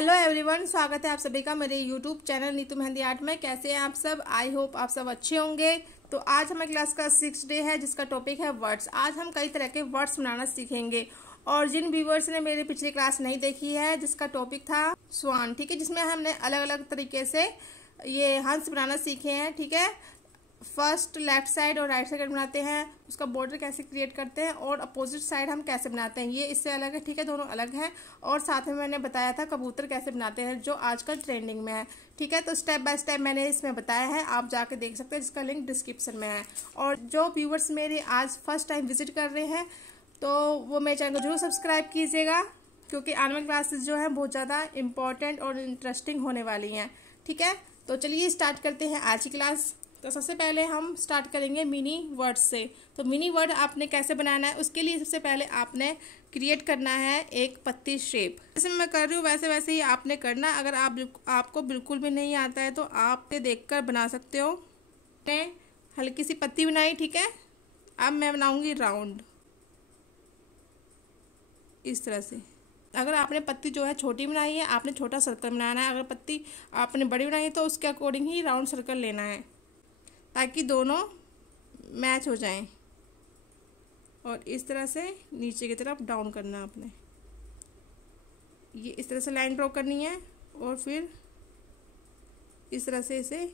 Hello everyone, स्वागत है आप सभी का मेरे YouTube channel Neetu mehndi art में। कैसे हैं आप सब? आई होप आप सब अच्छे होंगे। तो आज हमारे क्लास का 6th डे है जिसका टॉपिक है वर्ड्स। आज हम कई तरह के वर्ड्स बनाना सीखेंगे और जिन व्यूवर्स ने मेरी पिछली क्लास नहीं देखी है जिसका टॉपिक था स्वान, ठीक है, जिसमें हमने अलग अलग तरीके से ये हंस बनाना सीखे हैं, ठीक है। फर्स्ट लेफ्ट साइड और राइट साइड बनाते हैं, उसका बॉर्डर कैसे क्रिएट करते हैं और अपोजिट साइड हम कैसे बनाते हैं, ये इससे अलग है, ठीक है, दोनों अलग हैं। और साथ में मैंने बताया था कबूतर कैसे बनाते हैं जो आजकल ट्रेंडिंग में है, ठीक है। तो स्टेप बाय स्टेप मैंने इसमें बताया है, आप जाके देख सकते हैं, जिसका लिंक डिस्क्रिप्शन में है। और जो व्यूवर्स मेरे आज फर्स्ट टाइम विजिट कर रहे हैं तो वो मेरे चैनल को जरूर सब्सक्राइब कीजिएगा, क्योंकि आने वाली क्लासेस जो है बहुत ज़्यादा इंपॉर्टेंट और इंटरेस्टिंग होने वाली हैं, ठीक है। तो चलिए स्टार्ट करते हैं आज की क्लास। तो सबसे पहले हम स्टार्ट करेंगे मिनी वर्ड से। तो मिनी वर्ड आपने कैसे बनाना है, उसके लिए सबसे पहले आपने क्रिएट करना है एक पत्ती शेप। जैसे मैं कर रही हूँ वैसे वैसे ही आपने करना। अगर आपको बिल्कुल भी नहीं आता है तो आप देखकर बना सकते हो। मैंने हल्की सी पत्ती बनाई, ठीक है। अब मैं बनाऊंगी राउंड इस तरह से। अगर आपने पत्ती जो है छोटी बनाई है, आपने छोटा सर्कल बनाना है। अगर पत्ती आपने बड़ी बनाई है तो उसके अकॉर्डिंग ही राउंड सर्कल लेना है, ताकि दोनों मैच हो जाएं। और इस तरह से नीचे की तरफ डाउन करना है आपने। ये इस तरह से लाइन ड्रॉ करनी है और फिर इस तरह से इसे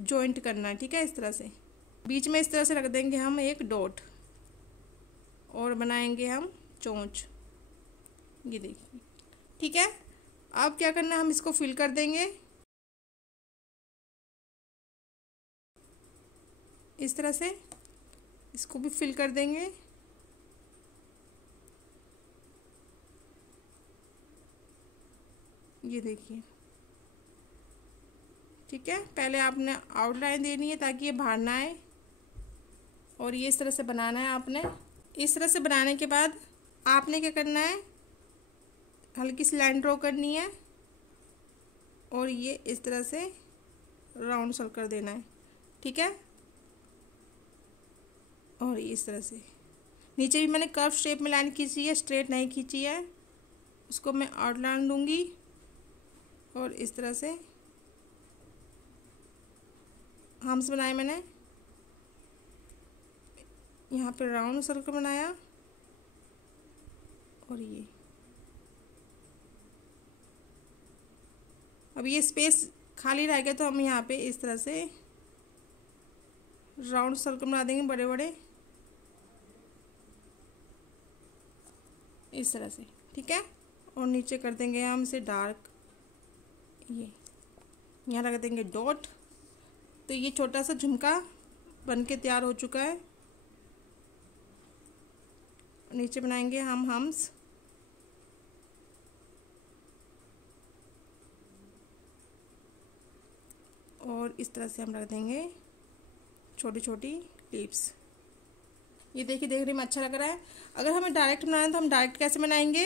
जॉइंट करना है, ठीक है। इस तरह से बीच में इस तरह से रख देंगे हम एक डॉट और बनाएंगे हम चोंच, ये देखिए, ठीक है। अब क्या करना है, हम इसको फिल कर देंगे इस तरह से। इसको भी फिल कर देंगे। ये देखिए, ठीक है। पहले आपने आउटलाइन देनी है ताकि ये बाहर ना आए, और ये इस तरह से बनाना है आपने। इस तरह से बनाने के बाद आपने क्या करना है, हल्की सी लाइन ड्रॉ करनी है और ये इस तरह से राउंड सर्कल देना है, ठीक है। और इस तरह से नीचे भी मैंने कर्व शेप में लाइन खींची है, स्ट्रेट नहीं खींची है। उसको मैं आउटलाइन दूंगी और इस तरह से हम्स बनाए मैंने। यहाँ पे राउंड सर्कल बनाया और ये अब ये स्पेस खाली रह गया तो हम यहाँ पे इस तरह से राउंड सर्कल बना देंगे बड़े बड़े इस तरह से, ठीक है। और नीचे कर देंगे हम इसे डार्क, ये यहाँ रख देंगे डॉट। तो ये छोटा सा झुमका बन के तैयार हो चुका है। नीचे बनाएंगे हम हम्स, और इस तरह से हम रख देंगे छोटी छोटी टिप्स। ये देखिए, देखने में अच्छा लग रहा है। अगर हमें डायरेक्ट बनाना है तो हम डायरेक्ट कैसे बनाएंगे,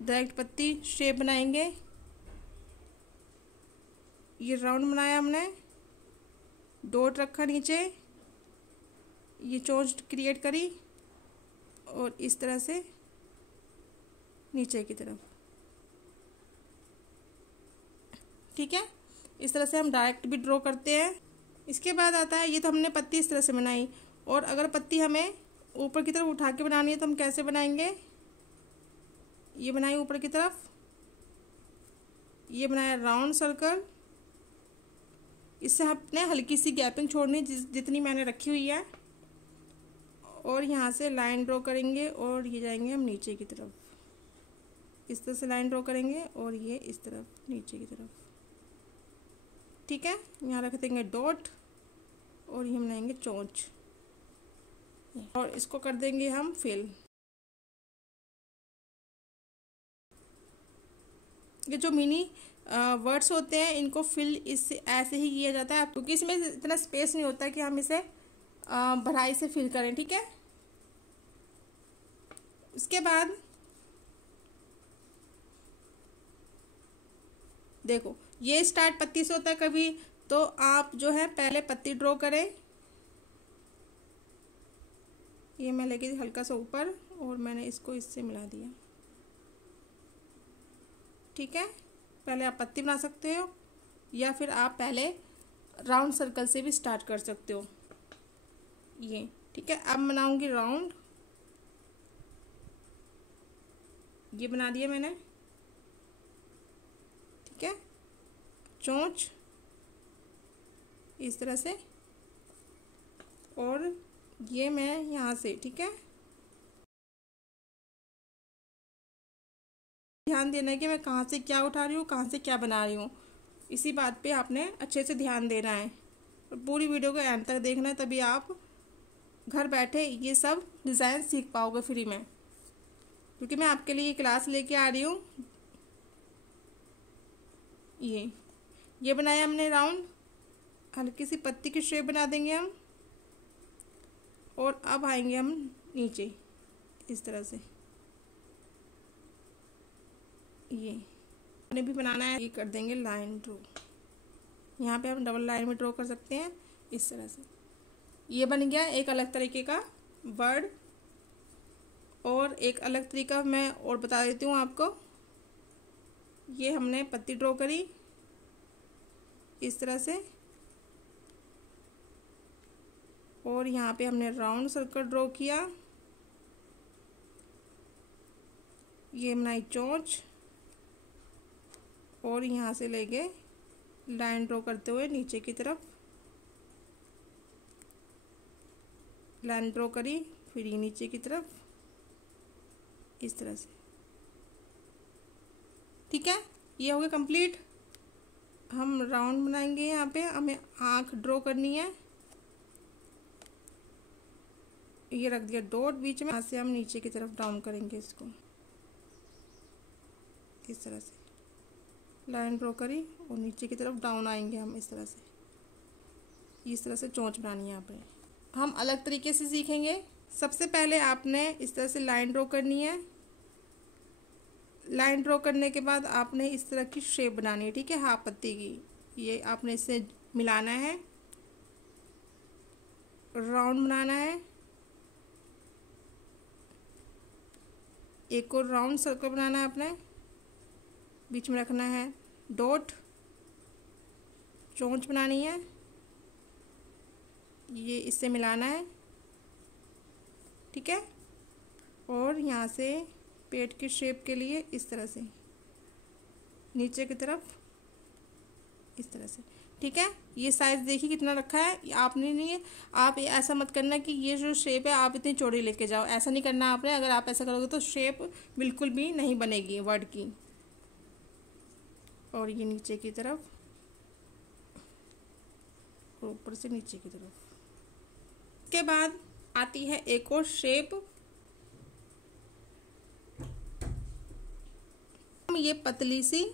डायरेक्ट पत्ती शेप बनाएंगे। ये राउंड बनाया हमने, डॉट रखा नीचे, ये चोंच क्रिएट करी और इस तरह से नीचे की तरफ, ठीक है। इस तरह से हम डायरेक्ट भी ड्रॉ करते हैं। इसके बाद आता है, ये तो हमने पत्ती इस तरह से बनाई, और अगर पत्ती हमें ऊपर की तरफ उठा के बनानी है तो हम कैसे बनाएंगे। ये बनाई ऊपर की तरफ, ये बनाया राउंड सर्कल। इससे हमने हल्की सी गैपिंग छोड़नी जितनी मैंने रखी हुई है, और यहाँ से लाइन ड्रॉ करेंगे और ये जाएंगे हम नीचे की तरफ। इस तरह से लाइन ड्रॉ करेंगे और ये इस तरफ नीचे की तरफ, ठीक है। यहाँ रख देंगे डॉट और ये बनाएंगे चोंच, और इसको कर देंगे हम फिल। ये जो मिनी वर्ड्स होते हैं इनको फिल इससे ऐसे ही किया जाता है, क्योंकि इसमें इतना स्पेस नहीं होता कि हम इसे भराई से फिल करें, ठीक है। इसके बाद देखो, ये स्टार्ट पत्ती से होता है कभी, तो आप जो है पहले पत्ती ड्रॉ करें। ये मैं लेके हल्का सा ऊपर और मैंने इसको इससे मिला दिया, ठीक है, पहले आप पत्ती बना सकते हो या फिर आप पहले राउंड सर्कल से भी स्टार्ट कर सकते हो। ये ठीक है, अब बनाऊंगी राउंड। ये बना दिया मैंने, ठीक है। चोंच इस तरह से, और ये मैं यहाँ से, ठीक है। ध्यान देना है कि मैं कहाँ से क्या उठा रही हूँ, कहाँ से क्या बना रही हूँ, इसी बात पे आपने अच्छे से ध्यान देना है और पूरी वीडियो को एंड तक देखना है, तभी आप घर बैठे ये सब डिज़ाइन सीख पाओगे फ्री में, क्योंकि मैं आपके लिए क्लास लेके आ रही हूँ। ये बनाया हमने राउंड, हल्की सी पत्ती की शेप बना देंगे हम, और अब आएंगे हम नीचे इस तरह से। ये हमने भी बनाना है, ये कर देंगे लाइन ड्रॉ। यहाँ पे हम डबल लाइन में ड्रॉ कर सकते हैं इस तरह से। ये बन गया एक अलग तरीके का बर्ड। और एक अलग तरीका मैं और बता देती हूँ आपको। ये हमने पत्ती ड्रॉ करी इस तरह से, और यहाँ पे हमने राउंड सर्कल ड्रॉ किया। ये बनाई चोंच, और यहाँ से लेके लाइन ड्रॉ करते हुए नीचे की तरफ लाइन ड्रॉ करी, फिर ये नीचे की तरफ इस तरह से, ठीक है। ये हो गया कंप्लीट। हम राउंड बनाएंगे, यहाँ पे हमें आँख ड्रॉ करनी है। ये रख दिया डॉट बीच में, यहाँ से हम नीचे की तरफ डाउन करेंगे इसको इस तरह से, लाइन ड्रॉ करी और नीचे की तरफ डाउन आएंगे हम इस तरह से। इस तरह से चोंच बनानी है यहाँ पे। हम अलग तरीके से सीखेंगे। सबसे पहले आपने इस तरह से लाइन ड्रॉ करनी है। लाइन ड्रॉ करने के बाद आपने इस तरह की शेप बनानी है, ठीक है, हाफ पत्ती की। ये आपने इससे मिलाना है, राउंड बनाना है, एक और राउंड सर्कल बनाना है आपने, बीच में रखना है डॉट, चोंच बनानी है, ये इससे मिलाना है, ठीक है। और यहाँ से पेट की शेप के लिए इस तरह से नीचे की तरफ इस तरह से, ठीक है। ये साइज देखिए कितना रखा है। आपने नहीं, आप ऐसा मत करना कि ये जो शेप है आप इतनी चौड़ी लेके जाओ, ऐसा नहीं करना आपने। अगर आप ऐसा करोगे तो शेप बिल्कुल भी नहीं बनेगी वर्ड की। और ये नीचे की तरफ और ऊपर से नीचे की तरफ। इसके बाद आती है एक और शेप। हम ये पतली सी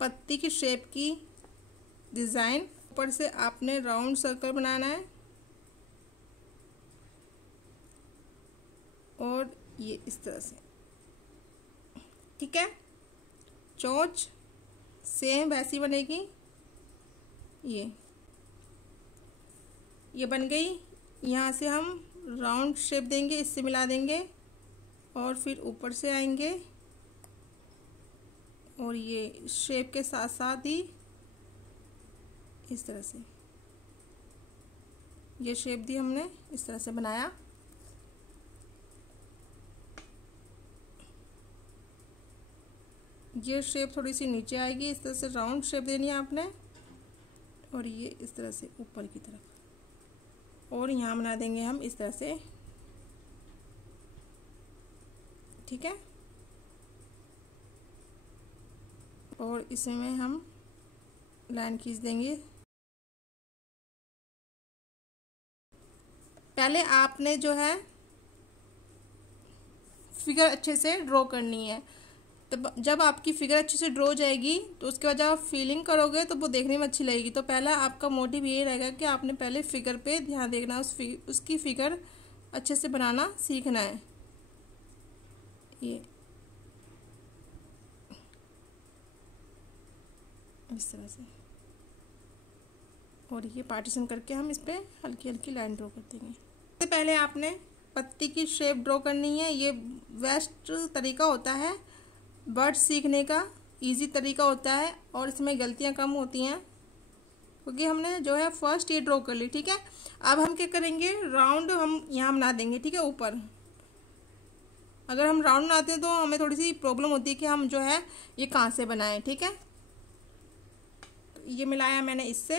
पत्ती की शेप की डिज़ाइन, ऊपर से आपने राउंड सर्कल बनाना है, और ये इस तरह से, ठीक है। चोंच सेम वैसी बनेगी। ये बन गई। यहाँ से हम राउंड शेप देंगे, इससे मिला देंगे, और फिर ऊपर से आएंगे, और ये शेप के साथ साथ ही इस तरह से ये शेप दी हमने, इस तरह से बनाया। ये शेप थोड़ी सी नीचे आएगी, इस तरह से राउंड शेप देनी है आपने, और ये इस तरह से ऊपर की तरफ, और यहाँ बना देंगे हम इस तरह से, ठीक है। और इसमें हम लाइन खींच देंगे। पहले आपने जो है फिगर अच्छे से ड्रॉ करनी है। तो जब आपकी फिगर अच्छे से ड्रॉ हो जाएगी तो उसके बाद जब आप फीलिंग करोगे तो वो देखने में अच्छी लगेगी। तो पहला आपका मोटिव ये रहेगा कि आपने पहले फिगर पे ध्यान देना, उसकी फिगर अच्छे से बनाना सीखना है। ये इस तरह से, और ये पार्टीशन करके हम इस पर हल्की हल्की लाइन ड्रॉ कर देंगे। सबसे पहले आपने पत्ती की शेप ड्रॉ करनी है। ये बेस्ट तरीका होता है वर्ड्स सीखने का इजी तरीका होता है और इसमें गलतियां कम होती हैं, क्योंकि हमने जो है फर्स्ट ये ड्रॉ कर ली। ठीक है, अब हम क्या करेंगे, राउंड हम यहाँ बना देंगे। ठीक है, ऊपर अगर हम राउंड बनाते हैं तो हमें थोड़ी सी प्रॉब्लम होती है कि हम जो है ये कहाँ से बनाएं। ठीक है, तो ये मिलाया मैंने इससे,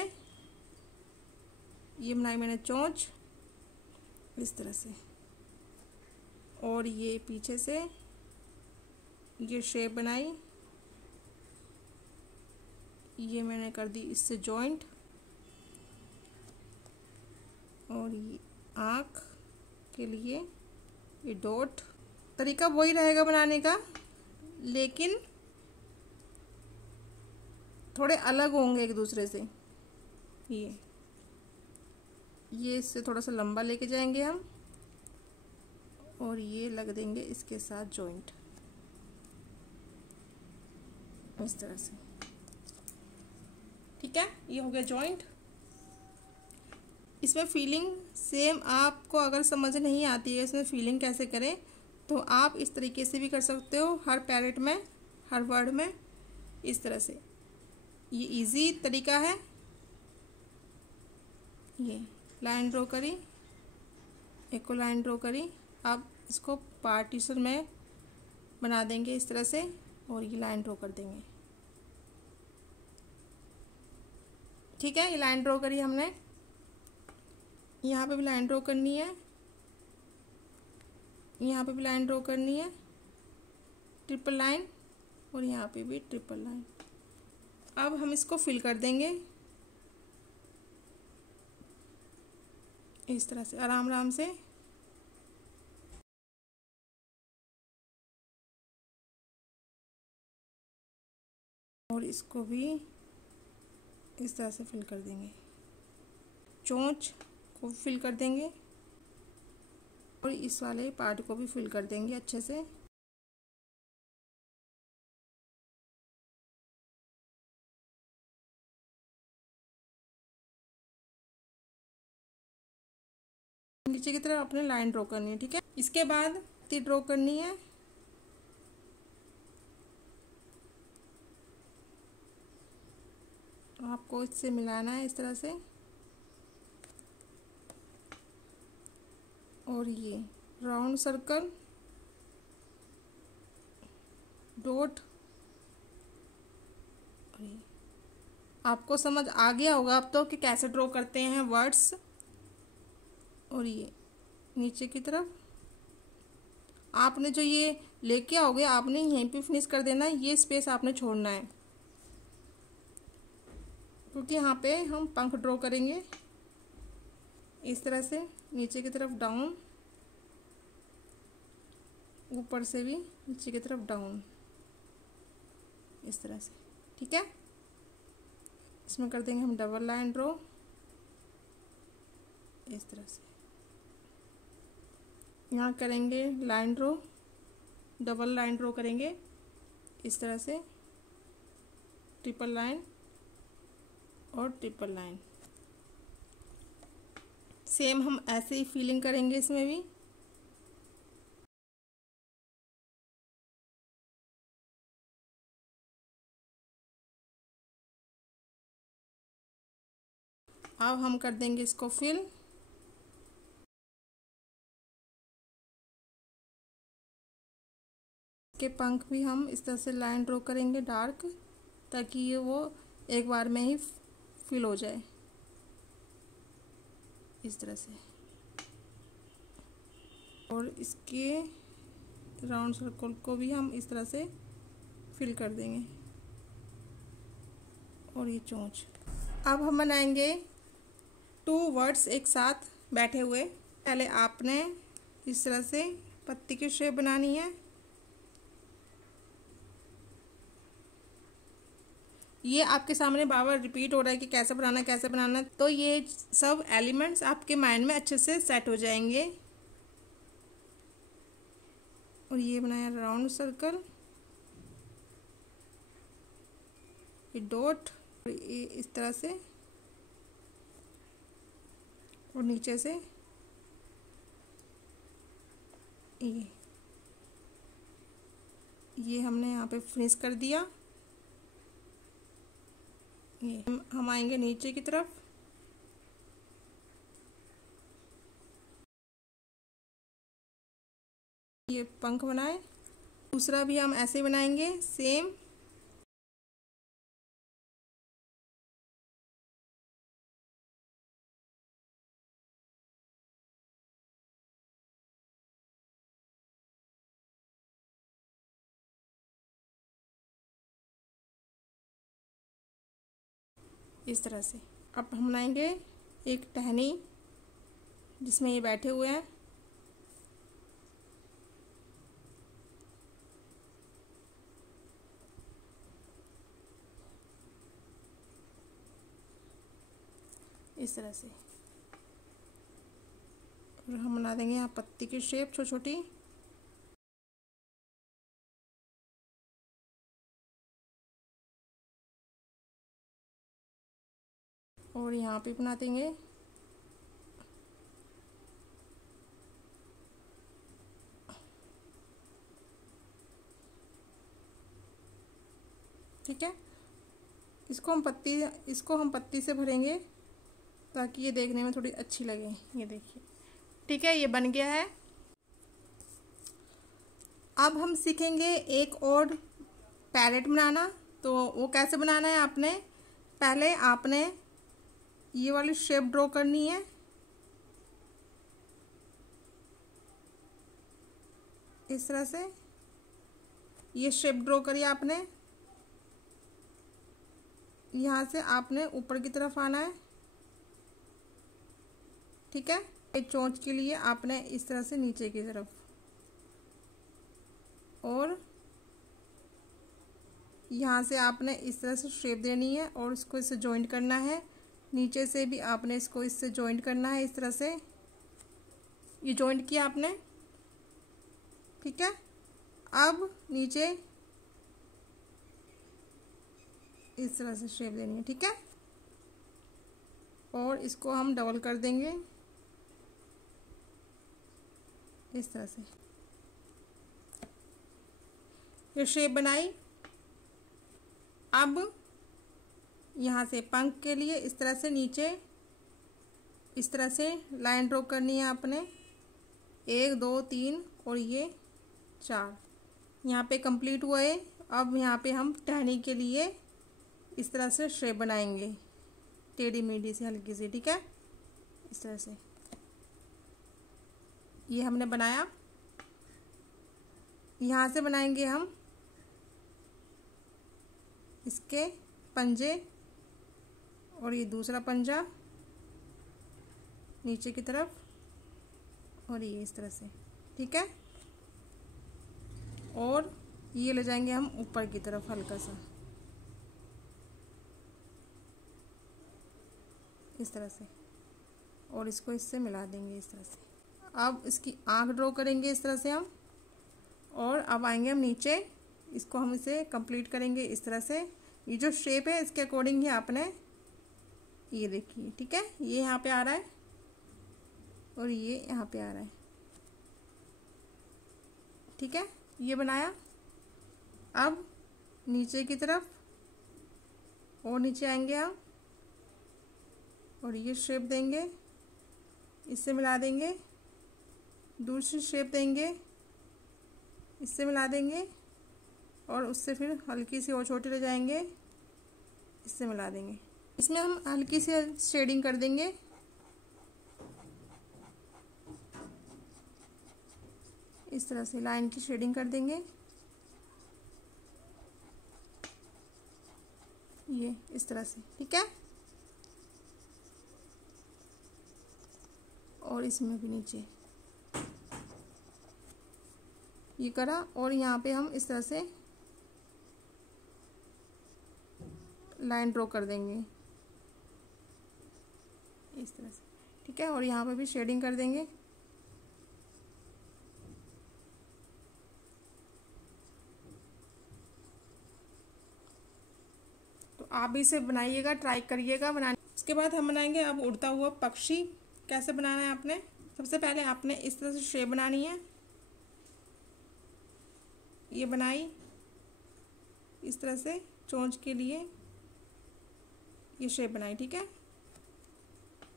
ये बनाई मैंने चोंच इस तरह से, और ये पीछे से ये शेप बनाई, ये मैंने कर दी इससे जॉइंट, और ये आँख के लिए ये डॉट। तरीका वही रहेगा बनाने का, लेकिन थोड़े अलग होंगे एक दूसरे से। ये इससे थोड़ा सा लंबा लेके जाएंगे हम, और ये लग देंगे इसके साथ जॉइंट इस तरह से। ठीक है, ये हो गया जॉइंट। इसमें फीलिंग सेम, आपको अगर समझ नहीं आती है इसमें फीलिंग कैसे करें, तो आप इस तरीके से भी कर सकते हो, हर पैरेट में, हर वर्ड में इस तरह से। ये इजी तरीका है। ये लाइन ड्रॉ करी, एक को लाइन ड्रॉ करी, अब इसको पार्टीशन में बना देंगे इस तरह से, और ये लाइन ड्रॉ कर देंगे। ठीक है, ये लाइन ड्रॉ करी हमने, यहाँ पे भी लाइन ड्रॉ करनी है, यहाँ पे भी लाइन ड्रॉ करनी है, ट्रिपल लाइन, और यहाँ पे भी ट्रिपल लाइन। अब हम इसको फिल कर देंगे इस तरह से आराम आराम से। और इसको भी इस तरह से फिल कर देंगे, चोंच को फिल कर देंगे, और इस वाले पार्ट को भी फिल कर देंगे अच्छे से। नीचे की तरफ अपने लाइन ड्रॉ करनी है। ठीक है, इसके बाद ड्रॉ करनी है, आपको इससे मिलाना है इस तरह से, और ये राउंड सर्कल, डॉट, आपको समझ आ गया होगा अब तो कि कैसे ड्रॉ करते हैं वर्ड्स। और ये नीचे की तरफ आपने जो ये लेके आओगे, आपने यहीं पे फिनिश कर देना है, ये स्पेस आपने छोड़ना है, क्योंकि यहाँ पे हम पंख ड्रॉ करेंगे इस तरह से, नीचे की तरफ डाउन, ऊपर से भी नीचे की तरफ डाउन इस तरह से। ठीक है, इसमें कर देंगे हम डबल लाइन ड्रॉ इस तरह से, यहाँ करेंगे line draw, double line draw करेंगे इस तरह से, ट्रिपल लाइन और ट्रिपल लाइन। सेम हम ऐसे ही फिलिंग करेंगे इसमें भी। अब हम कर देंगे इसको फिल, के पंख भी हम इस तरह से लाइन ड्रॉ करेंगे डार्क, ताकि ये वो एक बार में ही फिल हो जाए इस तरह से। और इसके राउंड सर्कल को भी हम इस तरह से फिल कर देंगे, और ये चोंच। अब हम बनाएंगे 2 वर्ड्स एक साथ बैठे हुए। पहले आपने इस तरह से पत्ती की शेप बनानी है, ये आपके सामने बार बार रिपीट हो रहा है कि कैसे बनाना कैसे बनाना, तो ये सब एलिमेंट्स आपके माइंड में अच्छे से सेट हो जाएंगे। और ये बनाया राउंड सर्कल, ये डॉट, ये इस तरह से, और नीचे से ये हमने यहाँ पे फिनिश कर दिया। ये हम आएंगे नीचे की तरफ। ये पंख बनाए। दूसरा भी हम ऐसे बनाएंगे सेम। इस तरह से अब हम बनाएंगे एक टहनी जिसमें ये बैठे हुए हैं। इस तरह से। और हम बना देंगे यहाँ पत्ती की शेप छोटी छोटी। और यहाँ पे बना देंगे ठीक है। इसको हम पत्ती से भरेंगे ताकि ये देखने में थोड़ी अच्छी लगे। ये देखिए ठीक है, ये बन गया है। अब हम सीखेंगे एक और पैरेट बनाना। तो वो कैसे बनाना है, पहले आपने ये वाली शेप ड्रॉ करनी है। इस तरह से ये शेप ड्रॉ करिए आपने। यहाँ से आपने ऊपर की तरफ आना है ठीक है। एक चोंच के लिए आपने इस तरह से नीचे की तरफ, और यहाँ से आपने इस तरह से शेप देनी है और इसको इससे जॉइंट करना है। नीचे से भी आपने इसको इससे जॉइंट करना है। इस तरह से ये जॉइंट किया आपने ठीक है। अब नीचे इस तरह से शेप देनी है ठीक है। और इसको हम डबल कर देंगे इस तरह से। ये शेप बनाई। अब यहाँ से पंख के लिए इस तरह से नीचे इस तरह से लाइन ड्रॉ करनी है आपने। 1 2 3 और ये 4 यहाँ पे कंप्लीट हुआ है। अब यहाँ पे हम टहनी के लिए इस तरह से शेप बनाएंगे टेढ़ी मेढ़ी सी हल्की सी ठीक है। इस तरह से ये हमने बनाया। यहाँ से बनाएंगे हम इसके पंजे, और ये दूसरा पंजा नीचे की तरफ, और ये इस तरह से ठीक है। और ये ले जाएंगे हम ऊपर की तरफ हल्का सा इस तरह से, और इसको इससे मिला देंगे इस तरह से। अब इसकी आँख ड्रॉ करेंगे इस तरह से हम। और अब आएंगे हम नीचे, इसको हम इसे कंप्लीट करेंगे इस तरह से। ये जो शेप है इसके अकॉर्डिंग ही आपने ये देखिए ठीक है। ये यहाँ पे आ रहा है और ये यहाँ पे आ रहा है ठीक है। ये बनाया। अब नीचे की तरफ और नीचे आएंगे हम और ये शेप देंगे, इससे मिला देंगे। दूसरी शेप देंगे, इससे मिला देंगे, और उससे फिर हल्की सी और छोटी ले जाएंगे, इससे मिला देंगे। इसमें हम हल्की सी शेडिंग कर देंगे इस तरह से, लाइन की शेडिंग कर देंगे ये इस तरह से ठीक है। और इसमें भी नीचे ये करा, और यहाँ पे हम इस तरह से लाइन ड्रॉ कर देंगे इस तरह से ठीक है। और यहाँ पे भी शेडिंग कर देंगे। तो आप भी इसे बनाइएगा, ट्राई करिएगा बनाने। उसके बाद हम बनाएंगे अब उड़ता हुआ पक्षी। कैसे बनाना है आपने, सबसे पहले आपने इस तरह से शेप बनानी है। ये बनाई, इस तरह से चोंच के लिए ये शेप बनाई। ठीक है,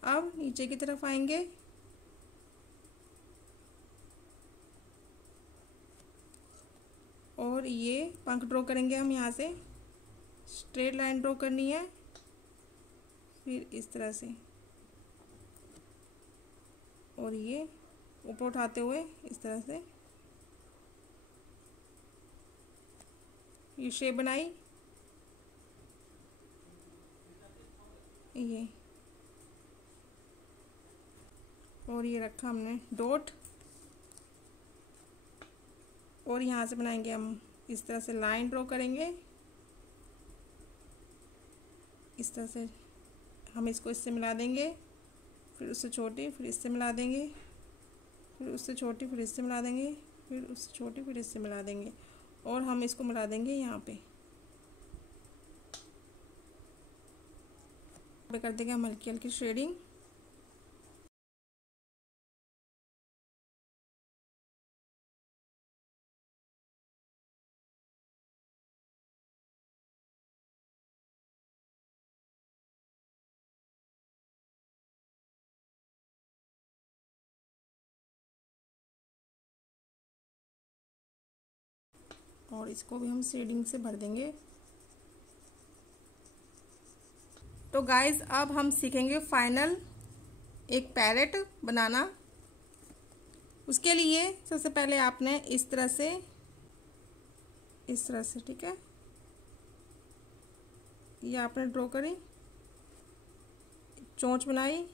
अब नीचे की तरफ आएंगे और ये पंख ड्रॉ करेंगे हम। यहाँ से स्ट्रेट लाइन ड्रॉ करनी है, फिर इस तरह से, और ये ऊपर उठाते हुए इस तरह से ये शेप बनाई। ये और ये रखा हमने डॉट, और यहाँ से बनाएंगे हम इस तरह से लाइन ड्रॉ करेंगे। इस तरह से हम इसको इससे मिला देंगे, फिर उससे छोटी, फिर इससे मिला देंगे, फिर उससे छोटी, फिर इससे मिला देंगे, फिर उससे छोटी, फिर इससे मिला देंगे, और हम इसको मिला देंगे यहाँ पे कर देंगे हम हल्की हल्की शेडिंग। और इसको भी हम शेडिंग से भर देंगे। तो गाइज अब हम सीखेंगे फाइनल एक पैरेट बनाना। उसके लिए सबसे पहले आपने इस तरह से, ठीक है, ये आपने ड्रॉ करी, चोंच बनाई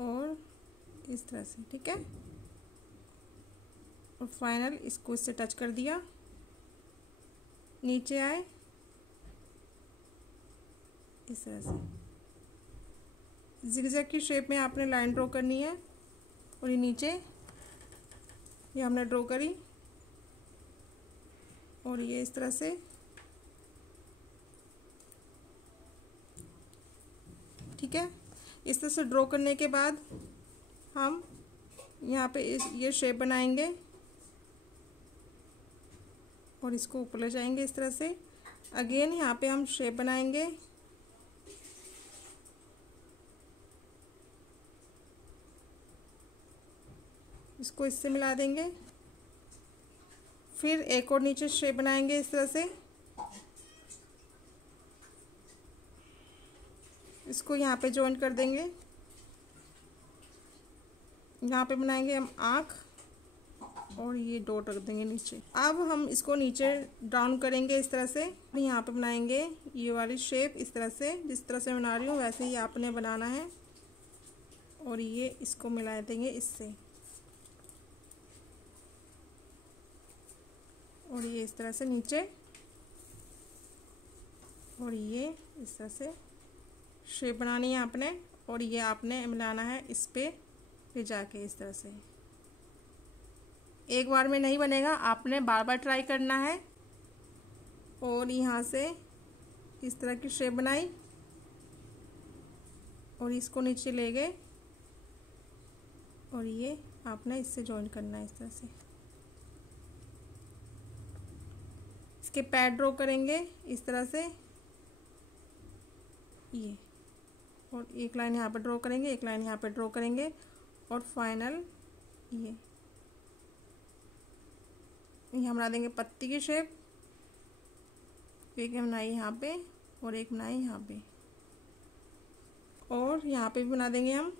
और इस तरह से, ठीक है, और फाइनल इसको इससे टच कर दिया, नीचे आए इस तरह से ज़िगज़ैग की शेप में आपने लाइन ड्रॉ करनी है, और ये नीचे ये हमने ड्रॉ करी, और ये इस तरह से, ठीक है। इस तरह से ड्रॉ करने के बाद हम यहाँ पे ये शेप बनाएंगे और इसको ऊपर ले जाएंगे इस तरह से। अगेन यहाँ पे हम शेप बनाएंगे, इसको इससे मिला देंगे, फिर एक और नीचे शेप बनाएंगे इस तरह से, इसको यहाँ पे जॉइन कर देंगे। यहाँ पे बनाएंगे हम आँख और ये डॉट रख देंगे नीचे। अब हम इसको नीचे डाउन करेंगे इस तरह से, यहाँ पे बनाएंगे ये वाली शेप इस तरह से, जिस तरह से बना रही हूँ वैसे ही आपने बनाना है, और ये इसको मिला देंगे इससे, और ये इस तरह से नीचे, और ये इस तरह से शेप बनानी है आपने, और ये आपने मिलाना है इस पे ले जाके इस तरह से। एक बार में नहीं बनेगा, आपने बार बार ट्राई करना है। और यहाँ से इस तरह की शेप बनाई और इसको नीचे ले गए, और ये आपने इससे जॉइन करना है इस तरह से। इसके पैड ड्रॉ करेंगे इस तरह से, ये, और एक लाइन यहाँ पे ड्रॉ करेंगे, एक लाइन यहाँ पे ड्रॉ करेंगे, और फाइनल ये हम बना देंगे पत्ती की शेप। एक बनाई यहाँ पे और एक बनाई यहाँ पे, और यहाँ पे भी बना देंगे हम,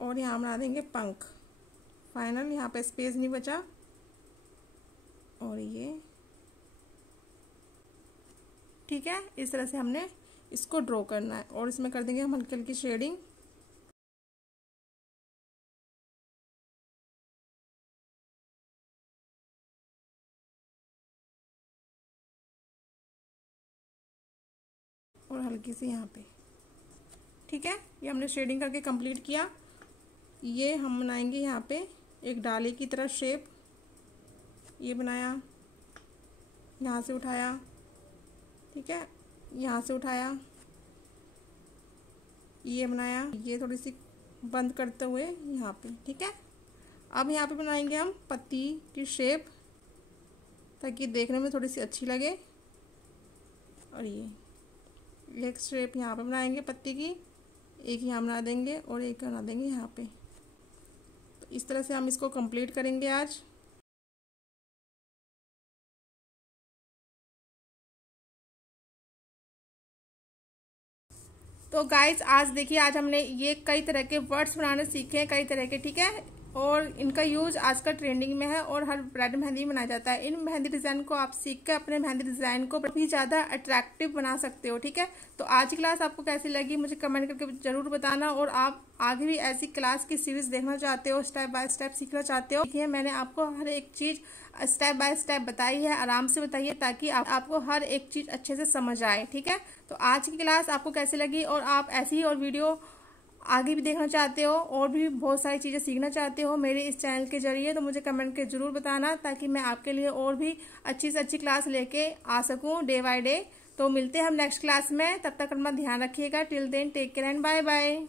और यहाँ बना देंगे पंख। फाइनल यहाँ पे स्पेस नहीं बचा, और ये ठीक है। इस तरह से हमने इसको ड्रॉ करना है, और इसमें कर देंगे हम हल्की हल्की शेडिंग। और हल्की सी यहाँ पे, ठीक है। ये हमने शेडिंग करके कंप्लीट किया। ये हम बनाएंगे यहाँ पे एक डाली की तरह शेप, ये बनाया, यहाँ से उठाया, ठीक है, यहाँ से उठाया, ये बनाया, ये थोड़ी सी बंद करते हुए यहाँ पे, ठीक है। अब यहाँ पे बनाएंगे हम पत्ती की शेप, ताकि देखने में थोड़ी सी अच्छी लगे। और ये एक शेप यहाँ पे बनाएंगे पत्ती की, एक यहाँ बना देंगे और एक बना देंगे यहाँ पे। तो इस तरह से हम इसको कंप्लीट करेंगे आज। तो गाइज आज देखिए, आज हमने ये कई तरह के वर्ड्स बनाने सीखे हैं, कई तरह के, ठीक है। और इनका यूज आजकल ट्रेंडिंग में है और हर ब्राइडल मेहंदी में बनाया जाता है। इन मेहंदी डिजाइन को आप सीख कर अपने मेहंदी डिजाइन को भी ज्यादा अट्रैक्टिव बना सकते हो, ठीक है। तो आज की क्लास आपको कैसी लगी मुझे कमेंट करके जरूर बताना। और आप आगे भी ऐसी क्लास की सीरीज देखना चाहते हो, स्टेप बाय स्टेप सीखना चाहते हो, देखिए मैंने आपको हर एक चीज स्टेप बाय स्टेप बताई है, आराम से बताइए, ताकि आपको हर एक चीज अच्छे से समझ आए, ठीक है। तो आज की क्लास आपको कैसी लगी, और आप ऐसी ही और वीडियो आगे भी देखना चाहते हो और भी बहुत सारी चीज़ें सीखना चाहते हो मेरे इस चैनल के जरिए, तो मुझे कमेंट के जरूर बताना, ताकि मैं आपके लिए और भी अच्छी से अच्छी क्लास लेके आ सकूं डे बाय डे। तो मिलते हैं हम नेक्स्ट क्लास में, तब तक अपना ध्यान रखिएगा। Till then take care and bye bye.